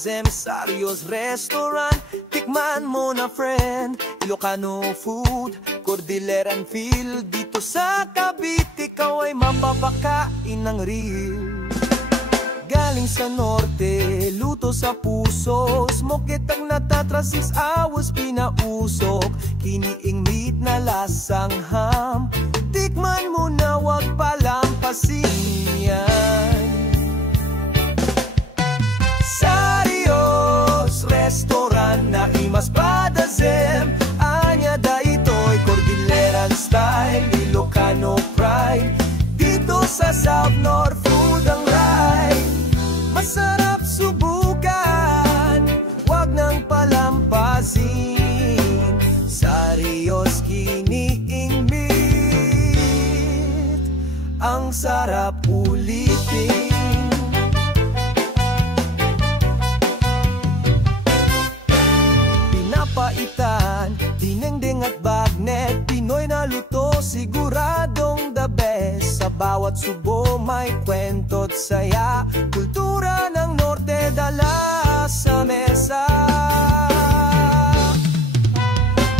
Zem Sarios Restaurant. Tikman mo na friend, Ilocano food, Cordilleran feel. Dito sa Cavite, ikaw ay mapapakain ng real. Galing sa norte, luto sa puso, smoke ang natatras 6 hours pinausok. Kiniing meat na lasang ham, tikman mo na wag palampasin yan. Sarios Restaurant na Imaspada Zem, anya da ito'y Cordilleran style, Ilocano pride. Dito sa South North food ang right, masarap subukan, wag nang palampasin. Sarios Kiniing meat, ang sarap ulitin. Pinapaitan, dinengdeng at bagnet, Pinoy na luto, siguradong the best. Sa bawat subo may kwento't saya, kultura ng norte dala sa mesa.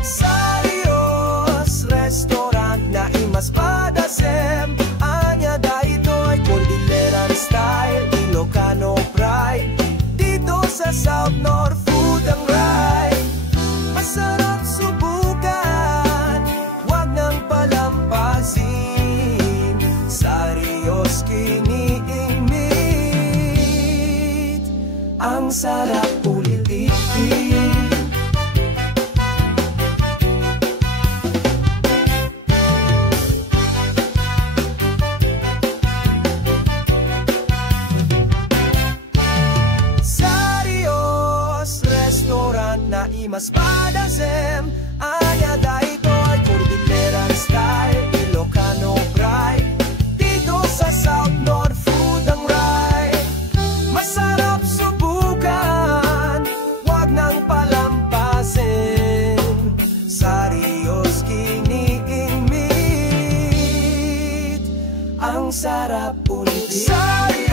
Sarios Restaurant na Imaspada Zem, anya da ito'y Cordilleran style, Ilocano pride. Dito sa South North food ang right, masarap subukan, wag nang palampasin. Sarios Kiniing meat, ang sarap ulitin. Sarios Restaurant na Imaspada Zem, anya da ito'y Cordilleran style, Ilocano pride. Dito sa South North food ang right, masarap subukan, wag nang palampasin. Sarios Kiniing meat, ang sarap ulitin.